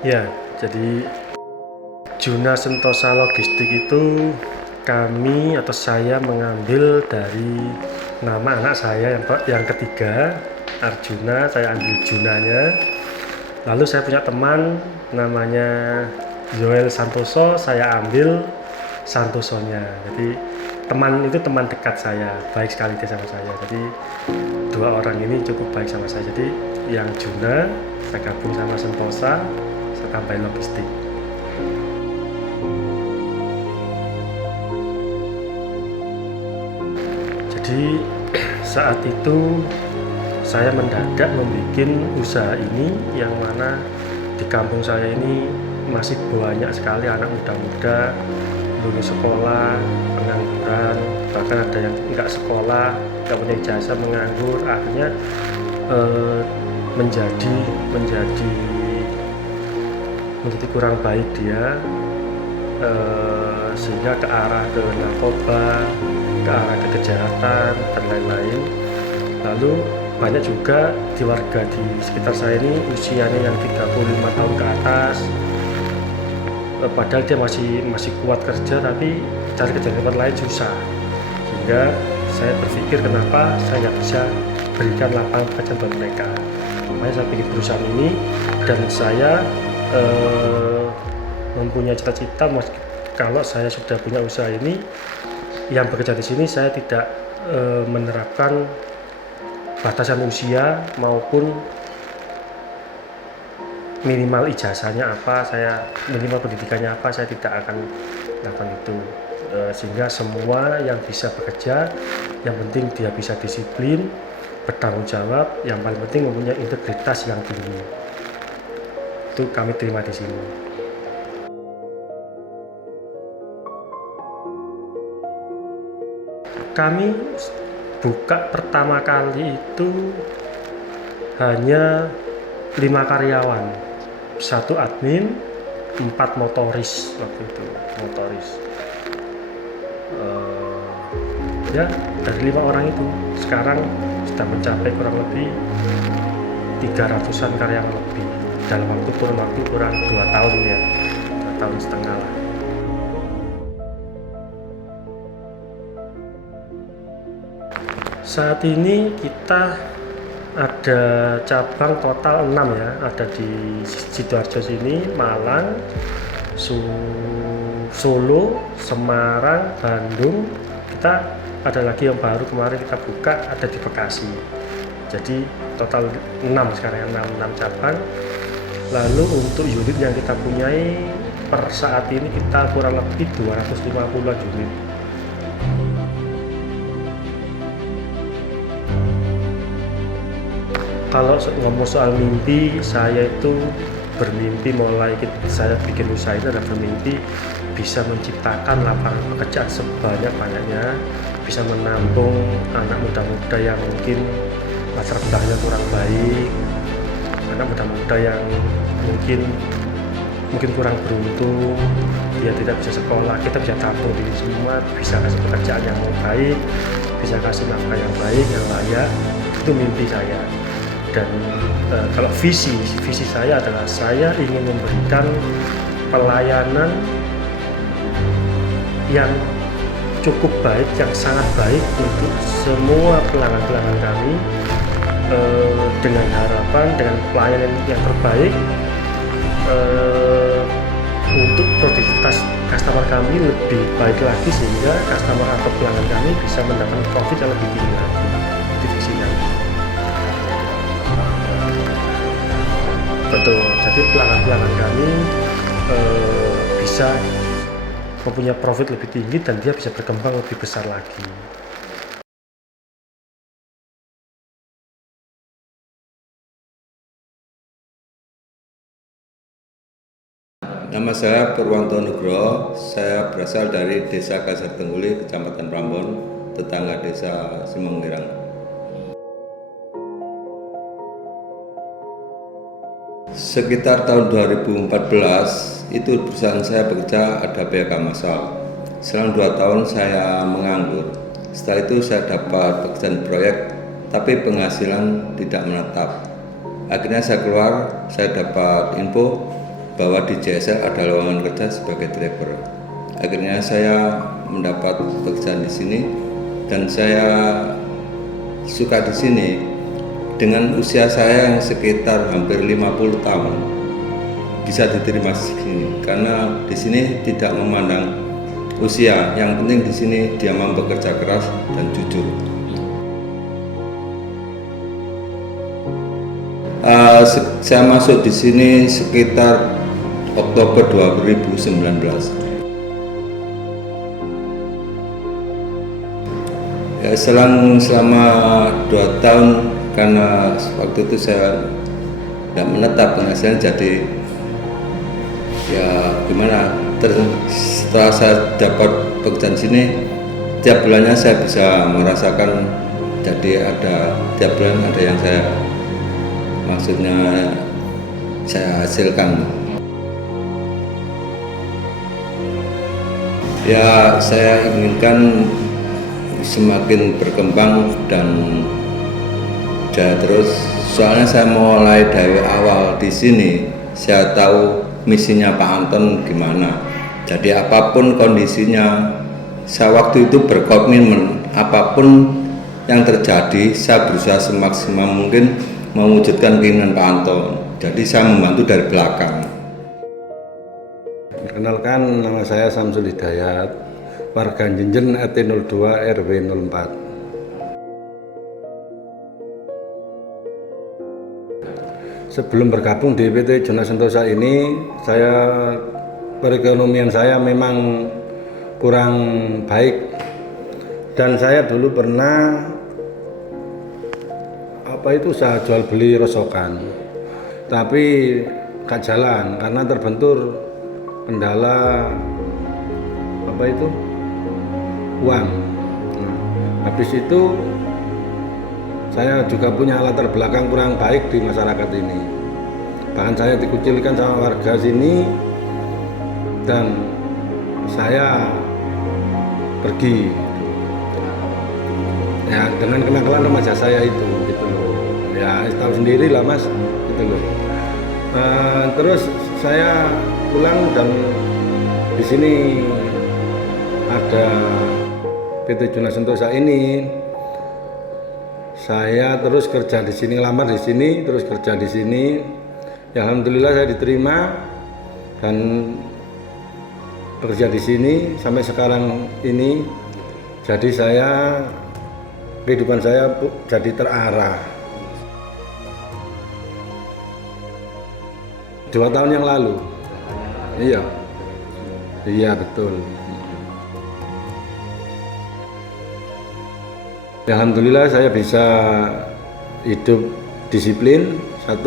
Ya, jadi Juna Sentosa Logistik itu kami atau saya mengambil dari nama anak saya yang ketiga, Arjuna, saya ambil Junanya. Lalu saya punya teman namanya Joel Santoso, saya ambil Santosonya. Jadi teman itu teman dekat saya, baik sekali dia sama saya. Jadi dua orang ini cukup baik sama saya. Jadi yang Juna saya gabung sama Sentosa, saya tambahin logistik. Jadi saat itu saya mendadak membuat usaha ini, yang mana di kampung saya ini masih banyak sekali anak muda-muda lulus sekolah, pengangguran, bahkan ada yang nggak sekolah, nggak punya ijazah, menganggur, akhirnya eh, menjadi menjadi menjadi kurang baik dia, sehingga ke arah ke narkoba, ke arah ke kejahatan dan lain-lain. Lalu banyak juga di warga di sekitar saya ini usianya yang 35 tahun ke atas, padahal dia masih kuat kerja, tapi cari kerja di tempat lain susah. Sehingga saya berpikir kenapa saya nggak bisa berikan lapangan pekerjaan buat mereka. Makanya saya bikin perusahaan ini, dan saya mempunyai cita-cita kalau saya sudah punya usaha ini, yang bekerja di sini saya tidak menerapkan batasan usia maupun minimal ijazahnya apa, saya minimal pendidikannya apa, saya tidak akan lakukan itu. Sehingga semua yang bisa bekerja, yang penting dia bisa disiplin, bertanggung jawab, yang paling penting mempunyai integritas yang tinggi. Itu kami terima di sini. Kami buka pertama kali itu hanya 5 karyawan, 1 admin, 4 motoris waktu itu, motoris. Ya, dari 5 orang itu sekarang sudah mencapai kurang lebih 300-an karyawan lebih dalam kurun waktu kurang 2 tahun ya, 2 tahun setengah lah. Saat ini kita ada cabang total 6 ya, ada di Sidoarjo sini, Malang, Solo, Semarang, Bandung. Kita ada lagi yang baru kemarin kita buka, ada di Bekasi. Jadi total 6 sekarang, 6 cabang. Lalu untuk unit yang kita punyai per saat ini kita kurang lebih 250 unit. Kalau ngomong soal mimpi, saya itu bermimpi mulai saya bikin usaha ini adalah bermimpi bisa menciptakan lapangan pekerjaan sebanyak-banyaknya, bisa menampung anak muda-muda yang mungkin latar belakangnya kurang baik, anak muda-muda yang mungkin kurang beruntung, dia tidak bisa sekolah, kita bisa tampung diri semua, bisa kasih pekerjaan yang baik, bisa kasih nafkah yang baik, yang layak. Itu mimpi saya. Dan kalau visi saya adalah saya ingin memberikan pelayanan yang cukup baik, yang sangat baik untuk semua pelanggan-pelanggan kami, dengan harapan dengan pelayanan yang terbaik, untuk produktivitas customer kami lebih baik lagi, sehingga customer atau pelanggan kami bisa mendapatkan profit yang lebih tinggi lagi. Itu visi kami. Betul, jadi pelanggan-pelanggan kami bisa mempunyai profit lebih tinggi dan dia bisa berkembang lebih besar lagi. Nama saya Purwanto Nugroho, saya berasal dari Desa Kasar Tengguli, Kecamatan Prambon, tetangga Desa Simengirang. Sekitar tahun 2014, itu perusahaan saya bekerja ada PHK massal. Selama 2 tahun saya menganggur. Setelah itu saya dapat pekerjaan proyek, tapi penghasilan tidak menetap. Akhirnya saya keluar, saya dapat info bahwa di JSL ada lowongan kerja sebagai driver. Akhirnya saya mendapat pekerjaan di sini dan saya suka di sini. Dengan usia saya yang sekitar hampir 50 tahun bisa diterima di sini karena di sini tidak memandang usia. Yang penting di sini dia mampu bekerja keras dan jujur. Saya masuk di sini sekitar Oktober 2019. Ya, selama 2 tahun karena waktu itu saya tidak menetap penghasilan, jadi ya gimana. Setelah saya dapat pekerjaan sini, tiap bulannya saya bisa merasakan, jadi ada tiap bulan ada yang saya hasilkan. Ya, saya inginkan semakin berkembang dan jaya terus. Soalnya saya mulai dari awal di sini, saya tahu misinya Pak Anton gimana. Jadi apapun kondisinya, saya waktu itu berkomitmen apapun yang terjadi, saya berusaha semaksimal mungkin mewujudkan keinginan Pak Anton. Jadi saya membantu dari belakang. Perkenalkan, nama saya Samsul Hidayat, warga Njenjen RT 02 RW 04. Sebelum bergabung di PT Juna Sentosa ini, perekonomian saya memang kurang baik dan saya dulu pernah usaha jual beli rosokan, tapi gak jalan karena terbentur kendala uang. Habis itu saya juga punya latar belakang kurang baik di masyarakat ini, bahkan saya dikucilkan sama warga sini dan saya pergi ya dengan kenakalan remaja saya itu gitu loh. Ya tahu sendiri lah Mas gitu loh. Terus saya pulang dan di sini ada PT Juna Sentosa ini. Saya terus kerja di sini, lamar di sini, terus kerja di sini. Ya, alhamdulillah saya diterima dan kerja di sini sampai sekarang ini. Jadi kehidupan saya jadi terarah. 2 tahun yang lalu. Iya betul. Alhamdulillah saya bisa hidup disiplin, 1,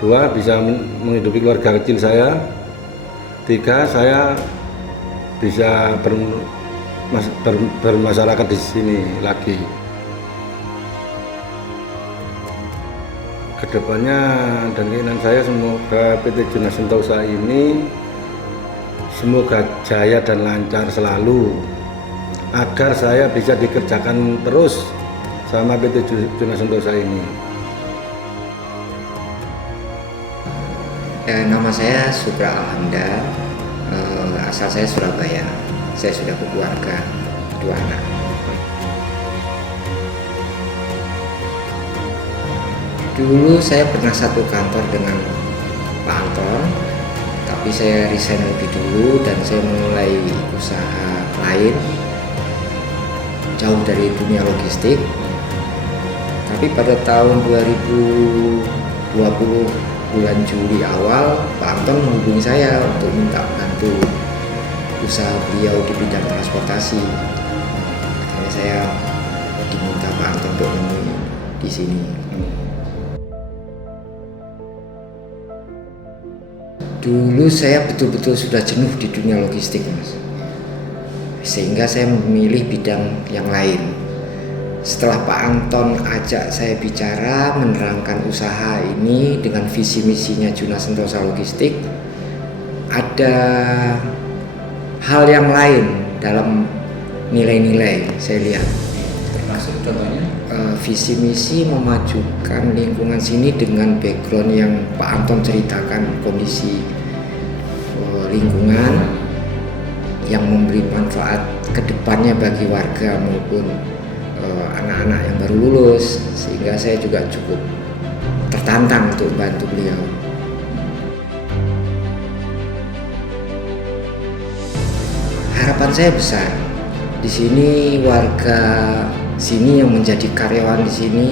2 bisa menghidupi keluarga kecil saya, 3 saya bisa bermasyarakat di sini lagi. Kedepannya dan keinginan saya semoga PT Juna Sentosa ini semoga jaya dan lancar selalu, agar saya bisa dikerjakan terus sama PT Juna Sentosa ini. Nama saya Supra Alhamda, asal saya Surabaya. Saya sudah berkeluarga, 2 anak. Dulu saya pernah satu kantor dengan Pak Anton, tapi saya resign lebih dulu dan saya mulai usaha lain jauh dari dunia logistik. Tapi pada tahun 2020 bulan Juli awal, Pak Anton menghubungi saya untuk minta bantu usaha beliau di bidang transportasi. Akhirnya saya diminta Pak Anton untuk nemuin di sini. Dulu saya betul-betul sudah jenuh di dunia logistik, Mas. Sehingga saya memilih bidang yang lain. Setelah Pak Anton ajak saya bicara menerangkan usaha ini dengan visi misinya Juna Sentosa Logistik, ada hal yang lain dalam nilai-nilai saya lihat. Termasuk contohnya? Visi misi memajukan lingkungan sini dengan background yang Pak Anton ceritakan, kondisi lingkungan yang memberi manfaat ke depannya bagi warga maupun anak-anak yang baru lulus, sehingga saya juga cukup tertantang untuk bantu beliau. Harapan saya besar. Di sini warga sini yang menjadi karyawan di sini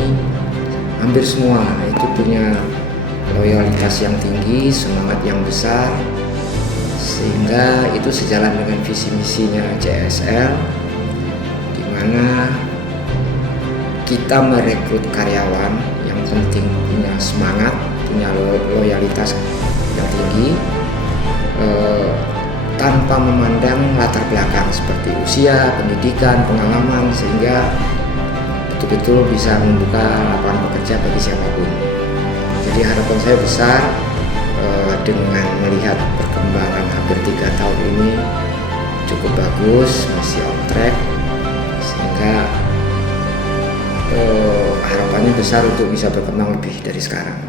hampir semua itu punya loyalitas yang tinggi, semangat yang besar, sehingga itu sejalan dengan visi misinya CSL, di mana kita merekrut karyawan yang penting punya semangat, punya loyalitas yang tinggi, tanpa memandang latar belakang seperti usia, pendidikan, pengalaman, sehingga betul-betul bisa membuka lapangan pekerja bagi siapapun. Jadi harapan saya besar dengan melihat perkembangan hampir 3 tahun ini cukup bagus, masih on track, sehingga harapannya besar untuk bisa berkembang lebih dari sekarang.